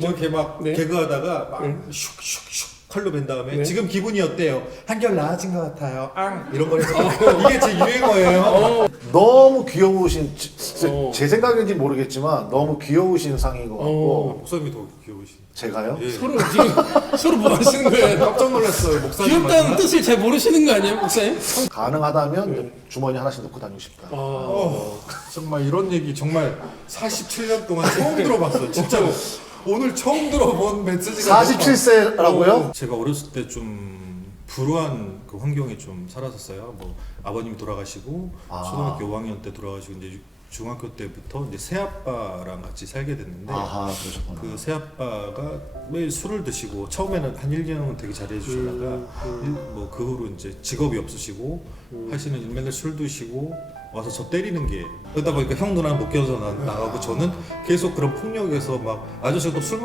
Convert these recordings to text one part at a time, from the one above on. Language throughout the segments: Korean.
뭐 이렇게 막 네. 개그하다가 막 슉슉슉 칼로 벤 다음에 네. 지금 기분이 어때요? 한결 나아진 것 같아요. 앙 이런 걸 해서 이게 제 유행어예요. 너무 귀여우신 어. 제 생각인지 모르겠지만 너무 귀여우신 상인 것 같고 목사님이 더 귀여우신. 제가요? 예. 서로 지금 서로 뭐 하시는 거예요? 깜짝 놀랐어요. 목사님 귀엽다는 만나? 뜻을 잘 모르시는 거 아니에요, 목사님? 가능하다면 주머니 하나씩 넣고 다니고 싶다. 정말 이런 얘기 정말 47년 동안 처음 들어봤어요. 진짜로. 오늘 처음 들어본 메시지가 47세라고요? 제가 어렸을 때 좀 불우한 그 환경에 좀 살았었어요. 뭐 아버님이 돌아가시고 초등학교 5학년 때 돌아가시고 이제 중학교 때부터 이제 새아빠랑 같이 살게 됐는데 아하, 그러셨구나. 그 새아빠가 매일 술을 드시고 처음에는 한 1년은 되게 잘해 주시다가 뭐 그 후로 이제 직업이 없으시고 하시는 일 맨날 술 드시고 와서 저 때리는 게 그러다 보니까 형 누나는 못 견뎌서 나가고 저는 계속 그런 폭력에서 막 아저씨도 술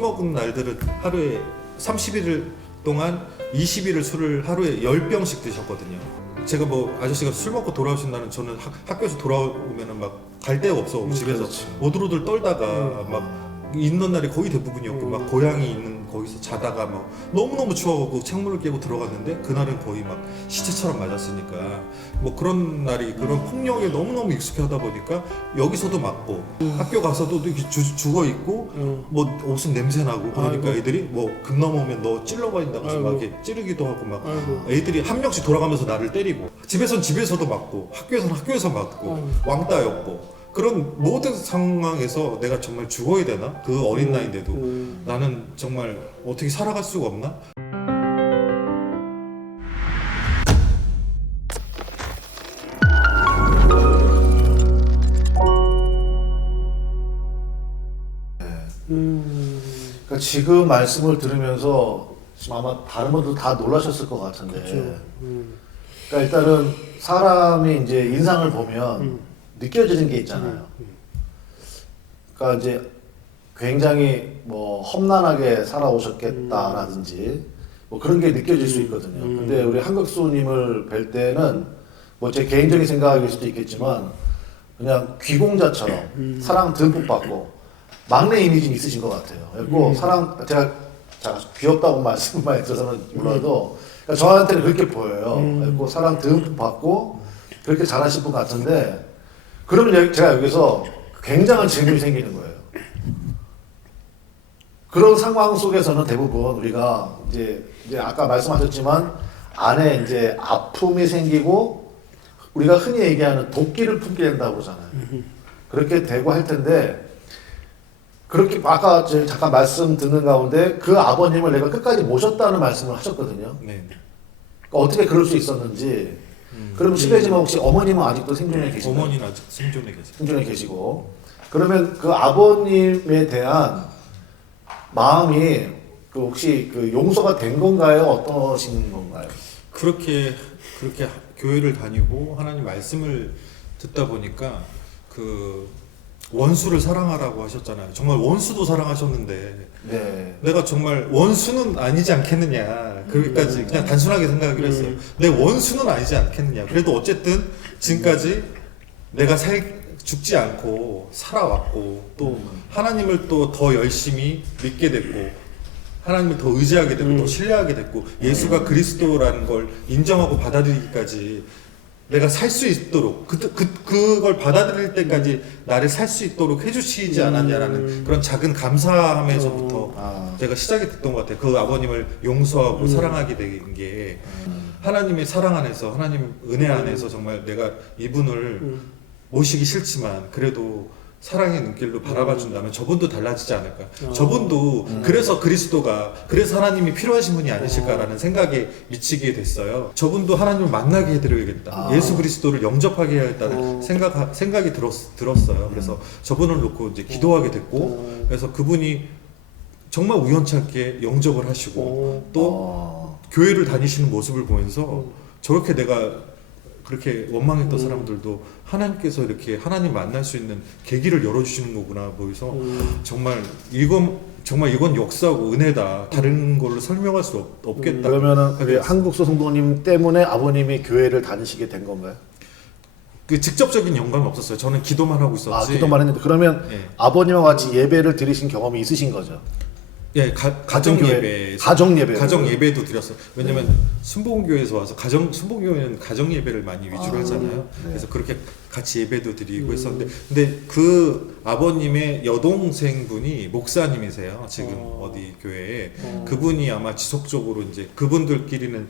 먹은 날들은 하루에 30일 동안 20일을 술을 하루에 10병씩 드셨거든요. 제가 뭐 아저씨가 술 먹고 돌아오신 날은 저는 학교에서 돌아오면은 막 갈 데가 없어 집에서 그렇지. 오들오들 떨다가 막 있는 날이 거의 대부분이었고 막 고양이 있는 거기서 자다가 막 너무너무 추워갖고 창문을 깨고 들어갔는데 그날은 거의 막 시체처럼 맞았으니까 뭐 그런 날이 그런 폭력에 너무너무 익숙하다 보니까 여기서도 맞고 학교 가서도 이렇게 죽어 있고 뭐 옷은 냄새 나고 그러니까 아이고. 애들이 뭐 금 넘으면 너 찔러버린다고 해서 막 아이고. 이렇게 찌르기도 하고 막 아이고. 애들이 한 명씩 돌아가면서 나를 때리고 집에선 집에서도 맞고 학교에선 학교에서 맞고 왕따였고 그런 모든 상황에서 내가 정말 죽어야 되나? 그 어린 나이인데도 나는 정말 어떻게 살아갈 수가 없나? 그러니까 지금 말씀을 들으면서 지금 아마 다른 분들 다 놀라셨을 것 같은데. 그러니까 일단은 사람이 이제 인상을 보면 느껴지는 게 있잖아요. 그러니까 이제 굉장히 뭐 험난하게 살아오셨겠다라든지 뭐 그런 게 느껴질 수 있거든요. 근데 우리 한국수님을 뵐 때는 뭐 제 개인적인 생각일 수도 있겠지만 그냥 귀공자처럼 사랑 듬뿍 받고 막내 이미지는 있으신 것 같아요. 그리고 사랑 제가 귀엽다고 말씀만 드려서는 몰라도 그러니까 저한테는 그렇게 보여요. 그리고 사랑 듬뿍 받고 그렇게 잘하실 분 같은데 그러면 제가 여기서 굉장한 질문이 생기는 거예요. 그런 상황 속에서는 대부분 우리가 이제 아까 말씀하셨지만 안에 이제 아픔이 생기고 우리가 흔히 얘기하는 도끼를 품게 된다고 그러잖아요. 그렇게 되고 할 텐데 그렇게 아까 제가 잠깐 말씀 듣는 가운데 그 아버님을 내가 끝까지 모셨다는 말씀을 하셨거든요. 네. 그러니까 어떻게 그럴 수 있었는지. 그럼 실례지만 혹시 어머님은 아직도 생존해 계신가요? 어머니는 아직 생존해 계세요. 생존해 계시고 그러면 그 아버님에 대한 마음이 그 혹시 그 용서가 된 건가요? 어떠신 건가요? 그렇게 교회를 다니고 하나님 말씀을 듣다 보니까 그 원수를 사랑하라고 하셨잖아요. 정말 원수도 사랑하셨는데 네. 내가 정말 원수는 아니지 않겠느냐. 거기까지 그냥 단순하게 생각을 했어요. 내 원수는 아니지 않겠느냐. 그래도 어쨌든 지금까지 내가 죽지 않고 살아왔고 또 하나님을 또 더 열심히 믿게 됐고 하나님을 더 의지하게 됐고 더 신뢰하게 됐고 예수가 그리스도라는 걸 인정하고 받아들이기까지 내가 살 수 있도록 그걸 받아들일 때까지 나를 살 수 있도록 해주시지 않았냐라는 그런 작은 감사함에서부터 제가 시작이 됐던 것 같아요. 그 아버님을 용서하고 사랑하게 된 게 하나님의 사랑 안에서 하나님 은혜 안에서 정말 내가 이분을 모시기 싫지만 그래도 사랑의 눈길로 바라봐 준다면 저분도 달라지지 않을까. 저분도 그래서 그래서 하나님이 필요하신 분이 아니실까라는 생각에 미치게 됐어요. 저분도 하나님을 만나게 해드려야겠다. 예수 그리스도를 영접하게 해야겠다는 생각이 들었어요. 그래서 저분을 놓고 이제 기도하게 됐고 그래서 그분이 정말 우연찮게 영접을 하시고 또 교회를 다니시는 모습을 보면서 저렇게 내가 그렇게 원망했던 사람들도 하나님께서 이렇게 하나님 만날 수 있는 계기를 열어주시는 거구나 보여서 정말 이건 역사고 은혜다. 다른 걸로 설명할 수 없겠다. 그러면은 우리 한국소 성도님 때문에 아버님이 교회를 다니시게 된 건가요? 그 직접적인 연관은 없었어요. 저는 기도만 하고 있었지. 아, 기도만 했는데 그러면 예. 아버님과 같이 예배를 드리신 경험이 있으신 거죠? 예, 가정 교회, 예배, 가정 예배, 가정 예배도 드렸어요. 왜냐면 순복음교회에서 와서 순복음교회는 가정 예배를 많이 위주로 하잖아요. 네. 그래서 그렇게 같이 예배도 드리고 했었는데, 근데 그 아버님의 여동생 분이 목사님이세요. 지금 어디 교회에 그분이 아마 지속적으로 이제 그분들끼리는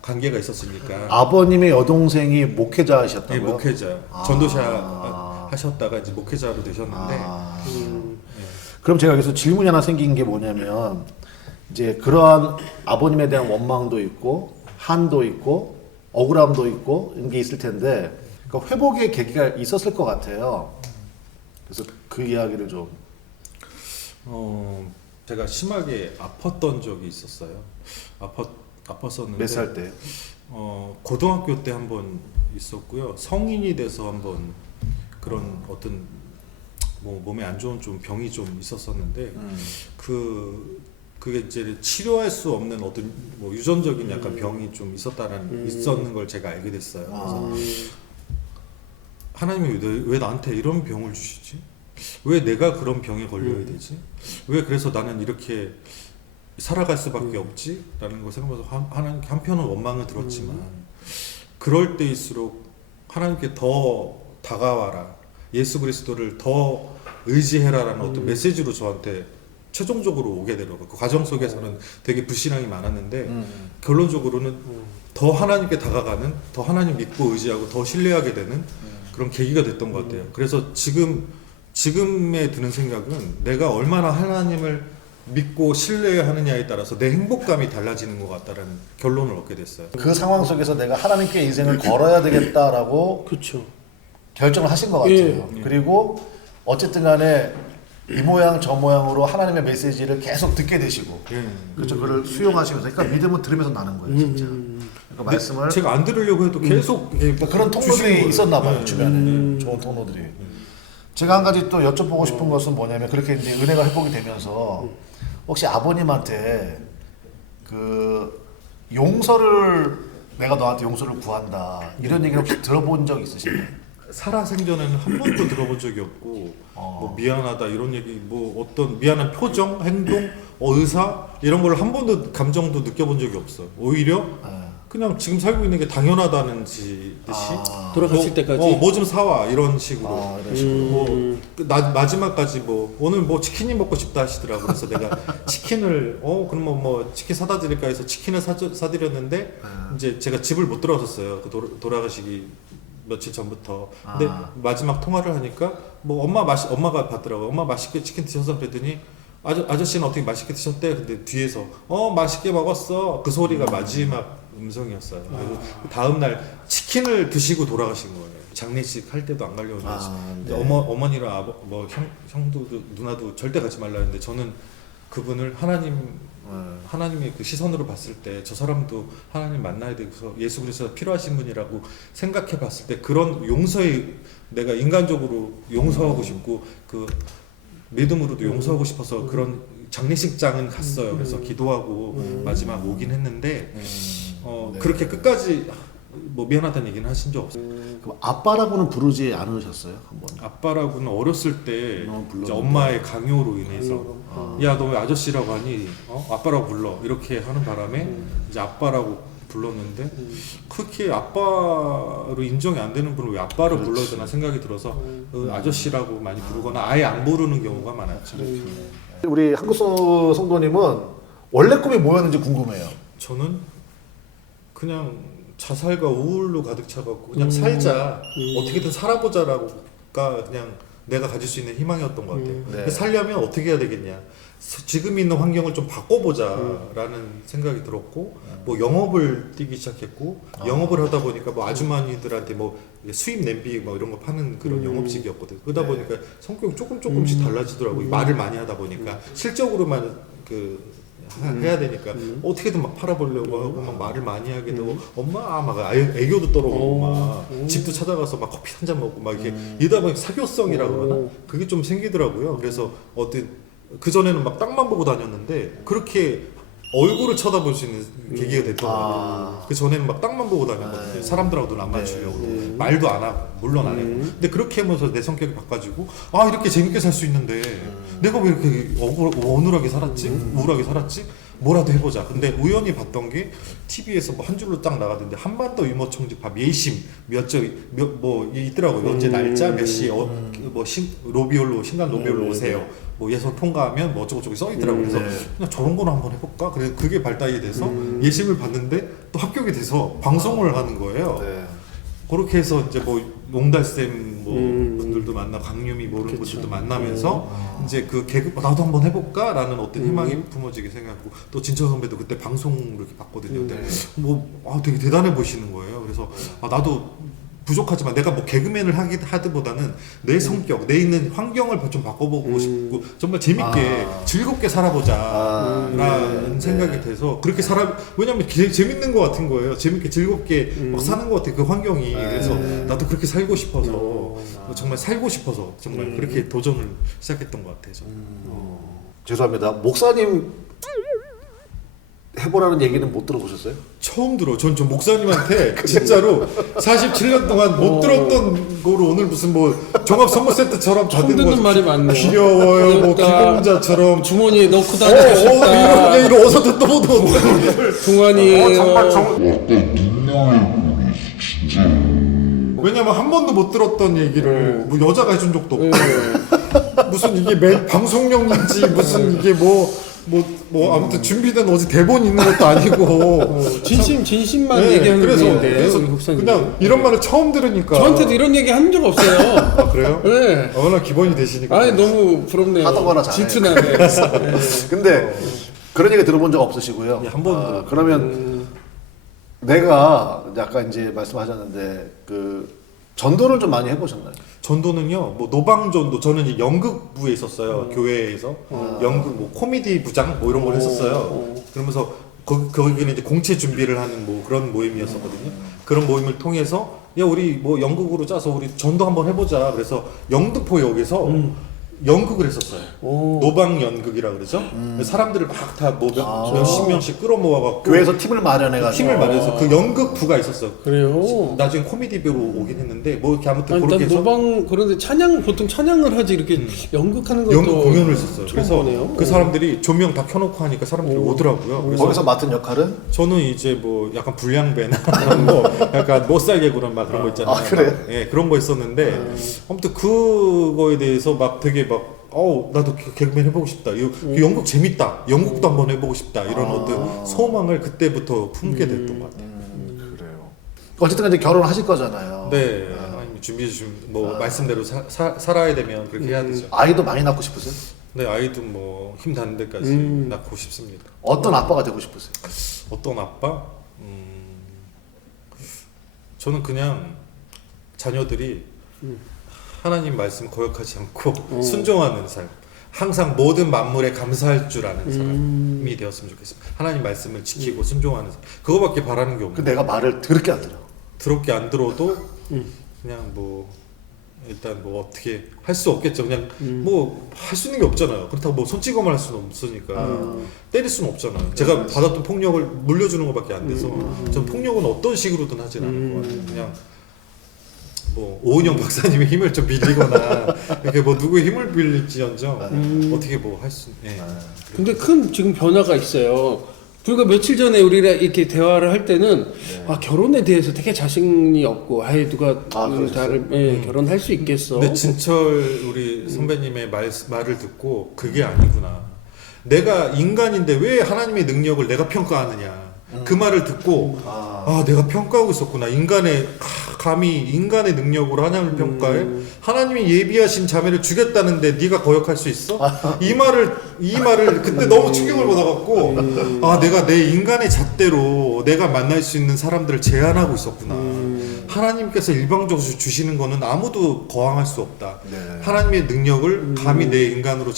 관계가 있었으니까. 아버님의 여동생이 예, 목회자이셨다고요? 목회자, 전도사 하셨다가 이제 목회자로 되셨는데. 그럼 제가 여기서 질문이 하나 생긴 게 뭐냐면 이제 그러한 아버님에 대한 원망도 있고 한도 있고 억울함도 있고 이런 게 있을 텐데 그러니까 회복의 계기가 있었을 것 같아요. 그래서 그 이야기를 좀 제가 심하게 아팠던 적이 있었어요. 아팠었는데 몇 살 때? 고등학교 때 한 번 있었고요. 성인이 돼서 한 번 그런 어떤 뭐 몸에 안 좋은 좀 병이 좀 있었었는데 그게 이제 치료할 수 없는 어떤 뭐 유전적인 약간 병이 좀 있었는 걸 제가 알게 됐어요. 그래서 하나님이 왜 나한테 이런 병을 주시지? 왜 내가 그런 병에 걸려야 되지? 왜 그래서 나는 이렇게 살아갈 수밖에 없지? 라는 걸 생각하면서 하나님 한편은 원망을 들었지만 그럴 때일수록 하나님께 더 다가와라. 예수 그리스도를 더 의지해라라는 어떤 메시지로 저한테 최종적으로 오게 되더라고요. 그 과정 속에서는 되게 불신앙이 많았는데 결론적으로는 더 하나님께 다가가는, 더 하나님 믿고 의지하고 더 신뢰하게 되는 그런 계기가 됐던 것 같아요. 그래서 지금에 드는 생각은 내가 얼마나 하나님을 믿고 신뢰하느냐에 따라서 내 행복감이 달라지는 것 같다라는 결론을 얻게 됐어요. 그 상황 속에서 내가 하나님께 인생을 걸어야 되겠다라고 그렇죠. 결정을 하신 것 같아요. 예. 그리고 어쨌든 간에 이 모양 저 모양으로 하나님의 메시지를 계속 듣게 되시고 그렇죠. 그걸 수용하시면서 그러니까 믿음은 들으면서 나는 거예요, 진짜. 그러니까 말씀을 제가 안 들으려고 해도 계속 그러니까 그런 통로들이 있었나 봐요, 주변에. 좋은 통로들이. 제가 한 가지 또 여쭤보고 싶은 것은 뭐냐면 그렇게 이제 은혜가 회복이 되면서 혹시 아버님한테 그 용서를 내가 너한테 용서를 구한다 이런 얘기를 혹시 들어본 적 있으신가요? 살아생전에는 한 번도 들어본 적이 없고 뭐 미안하다 이런 얘기 뭐 어떤 미안한 표정, 행동, 의사 이런 걸 한 번도 감정도 느껴본 적이 없어요. 오히려 그냥 지금 살고 있는 게 당연하다는 듯이 돌아가실 때까지? 뭐 좀 사와 이런 식으로 이런 식으로. 마지막까지 뭐 오늘 뭐 치킨이 먹고 싶다 하시더라고. 그래서 내가 치킨을 그럼 뭐 치킨 사다 드릴까 해서 치킨을 사드렸는데 이제 제가 집을 못 들어갔었어요. 그 돌아가시기 며칠 전부터. 근데 마지막 통화를 하니까 뭐 엄마가 받더라고. 엄마 맛있게 치킨 드셔서 그랬더니 아저씨는 어떻게 맛있게 드셨대? 근데 뒤에서 맛있게 먹었어. 그 소리가 마지막 음성이었어요. 그리고 다음 날 치킨을 드시고 돌아가신 거예요. 장례식 할 때도 안 가려고 그랬지. 네. 어머니랑 형도 누나도 절대 가지 말라 했는데 저는 그분을 하나님의 그 시선으로 봤을 때 저 사람도 하나님 만나야 되고서 예수 그리스도가 필요하신 분이라고 생각해 봤을 때 그런 용서의 내가 인간적으로 용서하고 싶고 그 믿음으로도 용서하고 싶어서 그런 장례식장은 갔어요. 그래서 기도하고 마지막 오긴 했는데 네. 그렇게 끝까지 뭐 미안하다는 얘기는 하신 적 없어요. 그럼 아빠라고는 부르지 않으셨어요? 한번? 아빠라고는 어렸을 때 불렀는데. 이제 엄마의 강요로 인해서 야 너 왜 아저씨라고 하니? 아빠라고 불러 이렇게 하는 바람에 이제 아빠라고 불렀는데 그렇게 아빠로 인정이 안 되는 분을 왜 아빠로 불러야 되나 생각이 들어서 아저씨라고 많이 부르거나 아예 안 부르는 경우가 많았죠. 우리 한국 성도님은 원래 꿈이 뭐였는지 궁금해요. 저는 그냥 자살과 우울로 가득 차갖고 그냥 살자 어떻게든 살아보자라고가 그냥 내가 가질 수 있는 희망이었던 것 같아요. 근데 살려면 어떻게 해야 되겠냐? 지금 있는 환경을 좀 바꿔보자라는 생각이 들었고 뭐 영업을 뛰기 시작했고 영업을 하다 보니까 뭐 아주머니들한테 뭐 수입 냄비 뭐 이런 거 파는 그런 영업직이었거든. 그러다 보니까 성격이 조금씩 달라지더라고요. 말을 많이 하다 보니까 실적으로만 해야 되니까 어떻게든 막 팔아보려고 하고 막 말을 많이 하게 되고 엄마 막 애교도 떨어오고 막 집도 찾아가서 막 커피 한 잔 먹고 막 이렇게 이러다 보니까 사교성이라 그러나 그게 좀 생기더라고요. 그래서 그 전에는 막 땅만 보고 다녔는데 그렇게 얼굴을 쳐다볼 수 있는 계기가 됐던 것 같아요. 그 전에는 막 땅만 보고 다녔거든요. 사람들하고도 안 맞추려고 말도 안 하고 물러나고. 근데 그렇게 하면서 내 성격이 바꿔지고 아 이렇게 재밌게 살 수 있는데 내가 왜 이렇게 어눌하게 살았지? 우울하게 살았지? 뭐라도 해보자. 근데 우연히 봤던 게 TV에서 뭐 한 줄로 딱 나가던데 한반도 유머 총집합 예심 뭐 있더라고요. 언제 날짜 몇 시에 로비올로 신간 로비올로 오세요. 뭐 예선 통과하면 뭐 어쩌고저쩌고 써 있더라고요. 그래서 그냥 저런 거나 한번 해볼까? 그래서 그게 발달이 돼서 예심을 봤는데 또 합격이 돼서 방송을 하는 거예요. 네. 그렇게 해서 이제 뭐 용달쌤 뭐 분들도 만나 강유미 모르는 분들도 만나면서 이제 그 개그 나도 한번 해볼까라는 어떤 희망이 품어지게 생각하고 또 진철 선배도 그때 방송을 이렇게 봤거든요. 근데 되게 대단해 보시는 거예요. 그래서 나도 부족하지만 내가 뭐 개그맨을 하기보다는 내 성격, 내 있는 환경을 좀 바꿔보고 싶고 정말 재밌게 즐겁게 살아보자라는 생각이 돼서 그렇게 왜냐면 재밌는 것 같은 거예요. 재밌게 즐겁게 막 사는 것 같아 그 환경이. 그래서 나도 그렇게 살고 싶어서 정말 살고 싶어서 정말 그렇게 도전을 시작했던 것 같아요. 저는. 죄송합니다. 목사님 해보라는 얘기는 못 들어보셨어요? 처음 들어. 전 목사님한테 진짜로 47년 동안 못 들었던 거로 오늘 무슨 뭐 종합 선물 세트처럼 처음 받은 듣는 거 말이 많네요. 귀여워요. 뭐 그러니까 기공자처럼 주머니에 넣고 다니고 싶다. 이거 어서 듣도 보도 동안이에요. 왜냐면 한 번도 못 들었던 얘기를 뭐 여자가 해준 적도 없고 무슨 이게 방송용인지 무슨 이게 아무튼 준비된 어디 대본 있는 것도 아니고 진심만 얘기하는 그래서 분인데 그냥 이런 말을 처음 들으니까 저한테도 이런 얘기 한 적 없어요. 아 그래요? 네. 워낙 기본이 되시니까 아니 너무 부럽네요. 하던 거나 잘해요. 질투나네. 근데 그런 얘기 들어본 적 없으시고요. 네, 한 번도. 그러면 내가 아까 이제 말씀하셨는데 그 전도를 좀 많이 해보셨나요? 전도는요, 뭐 노방전도 저는 이제 연극부에 있었어요. 교회에서 연극 뭐 코미디 부장 뭐 이런 걸 했었어요. 그러면서 거기는 이제 공채 준비를 하는 뭐 그런 모임이었었거든요. 그런 모임을 통해서 야 우리 뭐 연극으로 짜서 우리 전도 한번 해보자. 그래서 영등포역에서 연극을 했었어요. 노방 연극이라 그러죠. 사람들을 막 다 몇십 명씩 끌어모아갖고 교회에서 팀을 마련해가지고 팀을 마련해서 그 연극부가 있었어요. 그래요. 나중에 코미디배로 오긴 했는데 뭐 이렇게 아무튼 아니, 그렇게 난 해서 노방 그런데 보통 찬양을 하지 이렇게 연극하는 것도 연극 공연을 했었어요. 처음 그래서 보네요. 그 사람들이 조명 다 켜놓고 하니까 사람들이 오더라고요. 그래서 거기서 맡은 역할은? 저는 이제 뭐 약간 불량배나 뭐 약간 못살게 구는 막 그런 거 있잖아요. 아, 그래요? 예, 그런 거 있었는데 아무튼 그거에 대해서 막 되게 나도 개그맨 해보고 싶다. 연극 재밌다. 연극도 한번 해보고 싶다. 이런 어떤 소망을 그때부터 품게 됐던 것 같아요. 그래요. 어쨌든 이제 결혼하실 거잖아요. 네, 하나님 준비해 주신 말씀대로 살아야 되면 그렇게 해야 되죠. 아이도 많이 낳고 싶으세요? 네, 아이도 뭐 힘 닿는 데까지 낳고 싶습니다. 어떤 아빠가 되고 싶으세요? 어떤 아빠? 저는 그냥 자녀들이 하나님 말씀 거역하지 않고 순종하는 삶, 항상 모든 만물에 감사할 줄 아는 사람이 되었으면 좋겠습니다. 하나님 말씀을 지키고 순종하는 삶, 그거밖에 바라는 게 없는. 그 내가 말을 더럽게 안 들어. 더럽게 안 들어도 그냥 뭐 일단 뭐 어떻게 할 수 없겠죠. 그냥 뭐 할 수 있는 게 없잖아요. 그렇다고 뭐 손찌검을 할 수는 없으니까 때릴 수는 없잖아요. 제가 받았던 폭력을 물려주는 것밖에 안 돼서 전 폭력은 어떤 식으로든 하진 않을 것 같아요. 그냥 뭐 오은영 박사님의 힘을 좀 빌리거나 이렇게 뭐 누구의 힘을 빌릴지언정 어떻게 뭐 할 수. 네. 근데 큰 지금 변화가 있어요. 불과 며칠 전에 우리가 이렇게 대화를 할 때는 결혼에 대해서 되게 자신이 없고 누가 나를 결혼할 수 있겠어. 근데 진철 우리 선배님의 말을 듣고 그게 아니구나. 내가 인간인데 왜 하나님의 능력을 내가 평가하느냐. 그 말을 듣고 내가 평가하고 있었구나. 감히 인간의 능력으로 하나님을 평가해? 하나님이 예비하신 자매를 주겠다는데 네가 거역할 수 있어? 이 말을 그때 너무 충격을 받아갖고 내가 내 인간의 잣대로 내가 만날 수 있는 사람들을 제한하고 있었구나. 하나님께서 일방적으로 주시는 거는 아무도 거항할 수 없다. 하나님의 능력을 감히 내 인간으로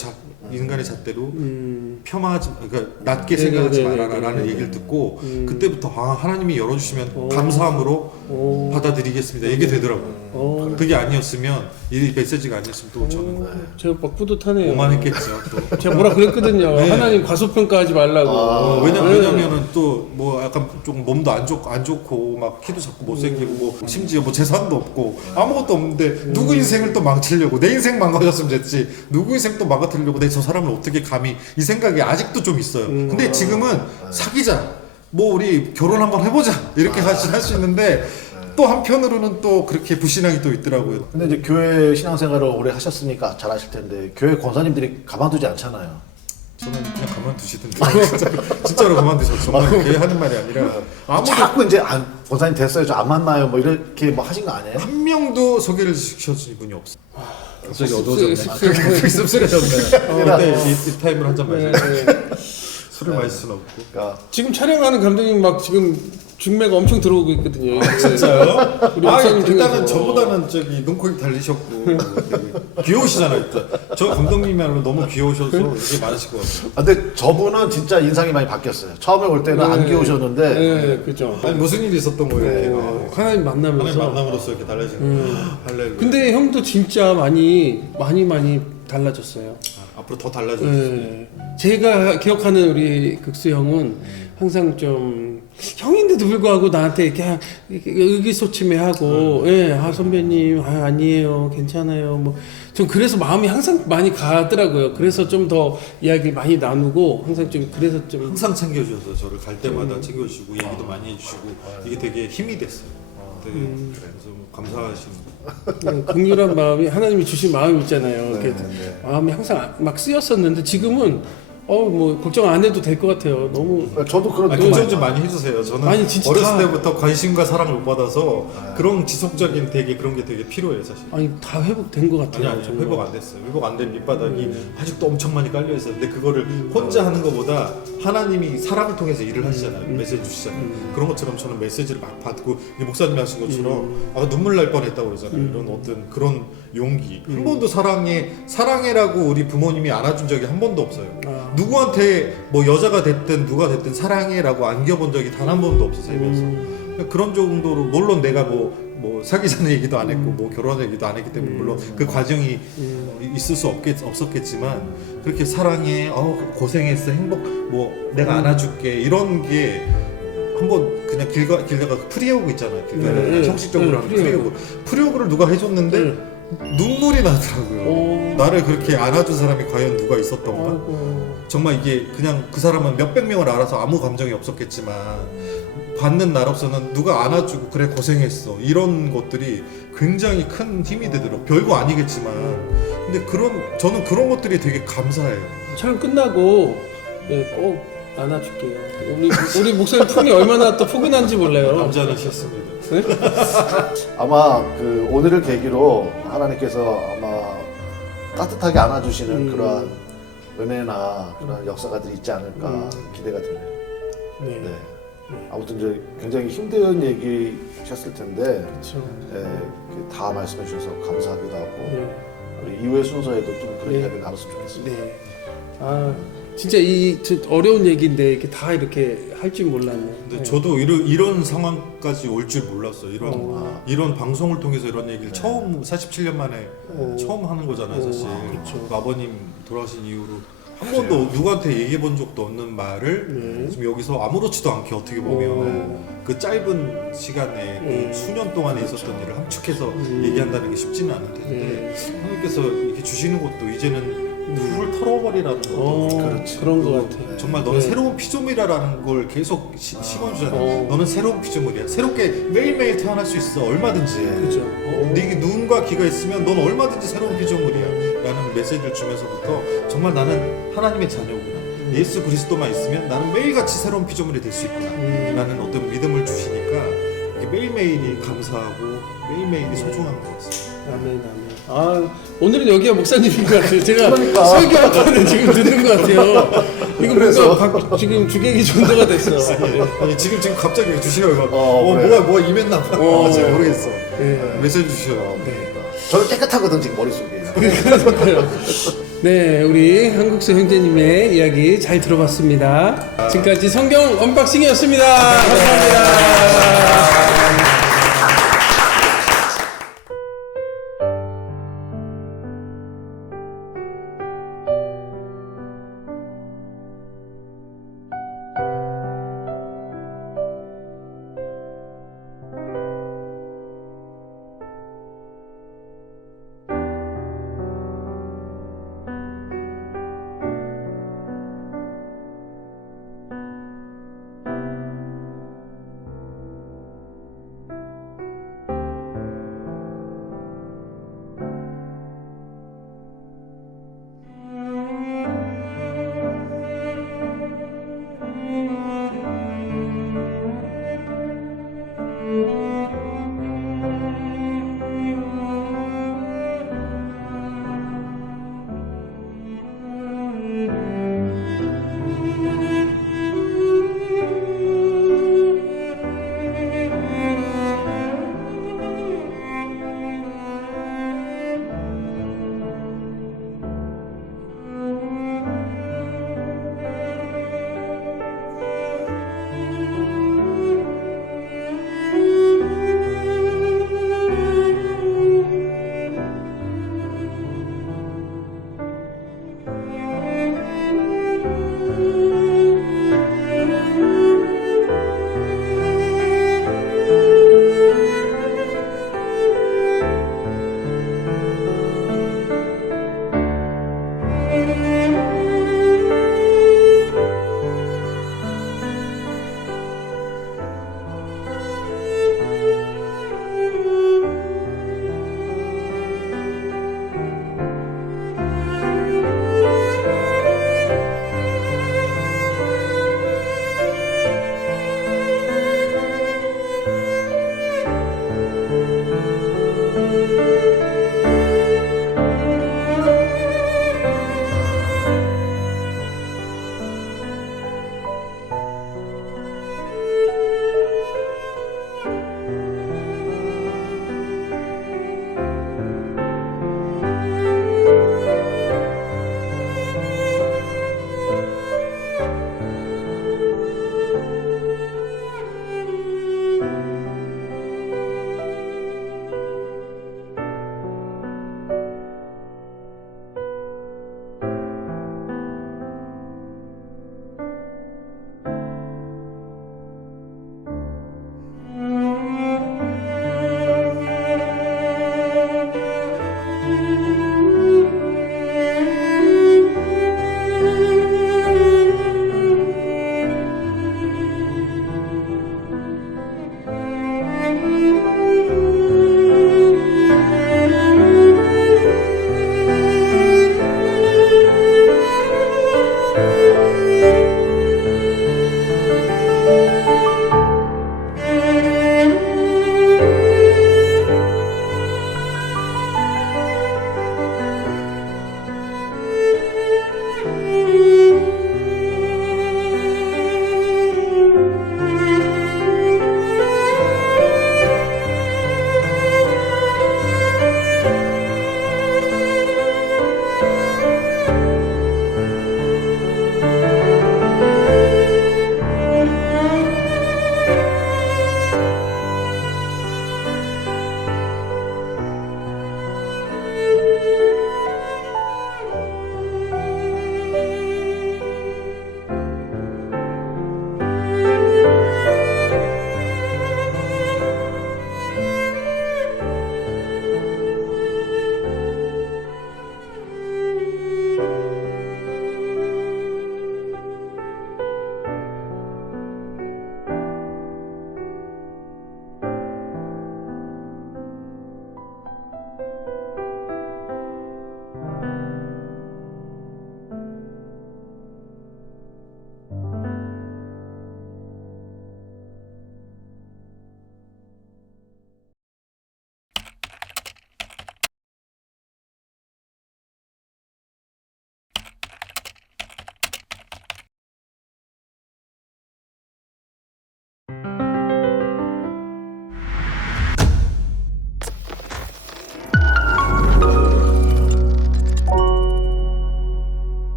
인간의 잣대로 음. 폄하하지, 그러니까 낮게 네, 생각하지 네, 네, 말아라라는 네, 네, 얘기를 네. 듣고 그때부터 하나님이 열어주시면 감사함으로 오. 받아들이겠습니다. 이게 되더라고요. 어. 그게 아니었으면 이 메시지가 아니었으면 또 저는 제가 막 뿌듯하네요. 오만했겠죠. 또. 제가 뭐라 그랬거든요. 네. 하나님 과소평가하지 말라고. 왜냐면은 또 뭐 약간 좀 몸도 안 좋고 막 키도 작고 못생기고 뭐 심지어 뭐 재산도 없고 아무것도 없는데 누구 인생을 또 망치려고 내 인생 망가졌으면 됐지 누구 인생 또 망가뜨리려고 내 저 사람을 어떻게 감히 이 생각이 아직도 좀 있어요. 근데 지금은 사귀자 뭐 우리 결혼 한번 해보자 이렇게 할 수 있는데 또 한편으로는 또 그렇게 불신앙이 또 있더라고요. 근데 이제 교회 신앙생활을 오래 하셨으니까 잘 아실 텐데 교회 권사님들이 가만두지 않잖아요. 저는 그냥 가만두시던데 진짜로 가만두셨죠. 정말 그게 하는 말이 아니라 아무도 자꾸 이제 권사님 됐어요, 저 안 만나요, 뭐 이렇게 뭐 하신 거 아니에요? 한 명도 소개를 시켜준 분이 없어. 갑자기 어두워졌네. 씁쓸해. 씁쓸해졌네. 그때 이 타임을 한 잔 마셔. 술을 마실 수는 없고. 그러니까 지금 촬영하는 감독님 막 지금 중매가 엄청 들어오고 있거든요. 진짜요? 우리 아, 목사님 일단은 중에서. 저보다는 저기 눈코입 달리셨고 되게 귀여우시잖아요. 일단 저 감독님이야말로 너무 귀여우셔서 이게 많으실 것 같아요. 근데 저분은 진짜 인상이 많이 바뀌었어요. 처음에 올 때는 안 귀여우셨는데 네, 그죠. 아니 무슨 일이 있었던 거예요? 이렇게 하나님 만나면서. 하나님 만남으로써 이렇게 달라지는 할렐루야. 근데 형도 진짜 많이 달라졌어요. 앞으로 더 달라져. 네. 제가 기억하는 우리 극수 형은 항상 좀 형인데도 불구하고 나한테 이렇게 의기소침해하고, 예, 선배님, 아니에요, 괜찮아요, 뭐 좀 그래서 마음이 항상 많이 가더라고요. 그래서 좀 더 이야기를 많이 나누고 항상 좀 그래서 좀 항상 챙겨주셔서 저를 갈 때마다 챙겨주시고 얘기도 많이 해주시고 이게 되게 힘이 됐어요. 되게 그래서 감사하신. 긍휼한 마음이 하나님이 주신 마음이 있잖아요. 이렇게 마음이 항상 막 쓰였었는데 지금은 뭐 걱정 안 해도 될 것 같아요. 너무 저도 그런 아니, 걱정 좀 많이 해주세요. 저는 아니, 진짜 어렸을 다- 때부터 관심과 사랑을 못 받아서 그런 지속적인 되게 그런 게 되게 필요해요, 사실. 아니 다 회복된 것 같아요. 아니 정말. 회복 안 됐어요. 회복 안 된 밑바닥이 아직도 엄청 많이 깔려 있어요. 근데 그거를 혼자 하는 것보다 하나님이 사람을 통해서 일을 하시잖아요. 메시지 주시잖아요. 그런 것처럼 저는 메시지를 막 받고 이 목사님이 하신 것처럼 눈물 날 뻔했다고 그러잖아요. 이런 어떤 그런 용기. 한 번도 사랑해라고 우리 부모님이 안아준 적이 한 번도 없어요. 누구한테 뭐 여자가 됐든 누가 됐든 사랑해라고 안겨본 적이 단 한 번도 없어 살면서. 그런 정도로 물론 내가 뭐 사귀자는 얘기도 안 했고 뭐 결혼하는 얘기도 안 했기 때문에 물론 그 과정이 있을 수 없었겠지만 그렇게 사랑해 고생했어 행복 뭐 내가 안아줄게 이런 게 한번 그냥 길가가 프리오그 있잖아요. 길가에 형식적으로 하는 프리오그를 누가 해줬는데 눈물이 나더라고요. 나를 그렇게 안아준 사람이 과연 누가 있었던가? 정말 이게 그냥 그 사람은 몇백 명을 알아서 아무 감정이 없었겠지만 받는 나로서는 누가 안아주고 그래 고생했어 이런 것들이 굉장히 큰 힘이 되더라고요. 별거 아니겠지만 근데 저는 그런 것들이 되게 감사해요. 촬영 끝나고 꼭 안아줄게요. 우리 목사님 품이 얼마나 또 포근한지 몰라요. 남자는 싫습니다. 아마 그 오늘을 계기로 하나님께서 아마 따뜻하게 안아주시는 그러한 은혜나 그런 역사가들이 있지 않을까 기대가 되네요. 네. 네. 아무튼 이제 굉장히 힘든 얘기셨을 텐데 그렇죠. 다 말씀해 주셔서 감사하기도 하고 우리 이후의 순서에도 좀 그런 이야기 나눴으면 좋겠습니다. 네. 진짜 저 어려운 얘기인데 이렇게 다 이렇게 할 줄 몰랐네. 근데 저도 이런 상황까지 올 줄 몰랐어요. 이런 방송을 통해서 이런 얘기를 처음 47년 만에 처음 하는 거잖아요, 사실. 그렇죠. 아버님 돌아가신 이후로 한 번도 누구한테 얘기해 본 적도 없는 말을 지금 여기서 아무렇지도 않게 어떻게 보면 그 짧은 시간에 그 수년 동안에 있었던 일을 함축해서 얘기한다는 게 쉽지는 않을 텐데 하나님께서 이렇게 주시는 것도 이제는 훌 털어버리라는 것도 그렇지. 그런 것 같아. 정말 너는 새로운 피조물이라는 걸 계속 심어주잖아. 너는 새로운 피조물이야. 새롭게 매일매일 태어날 수 있어. 얼마든지. 그죠. 네 눈과 귀가 있으면 넌 얼마든지 새로운 피조물이야. 라는 메시지를 주면서부터 정말 나는 하나님의 자녀구나. 예수 그리스도만 있으면 나는 매일같이 새로운 피조물이 될 수 있구나. 라는 어떤 믿음을 주시니까 이게 매일매일이 감사하고 매일매일이 소중한 것 같습니다. 아멘. 오늘은 여기가 목사님인 것 같아요. 제가 그러니까. 설교하다는 지금 듣는 것 같아요. 이거 뭔가 지금 주객이 전도가 됐어. 아니 지금 갑자기 주시려고 막 그래. 뭐가 임했나 봐. 잘 모르겠어. 메시지 주셔요. 저는 깨끗하거든 지금 머릿속에. 그러니까요. 네, 우리 한국수 형제님의 이야기 잘 들어봤습니다. 지금까지 성경 언박싱이었습니다. 감사합니다.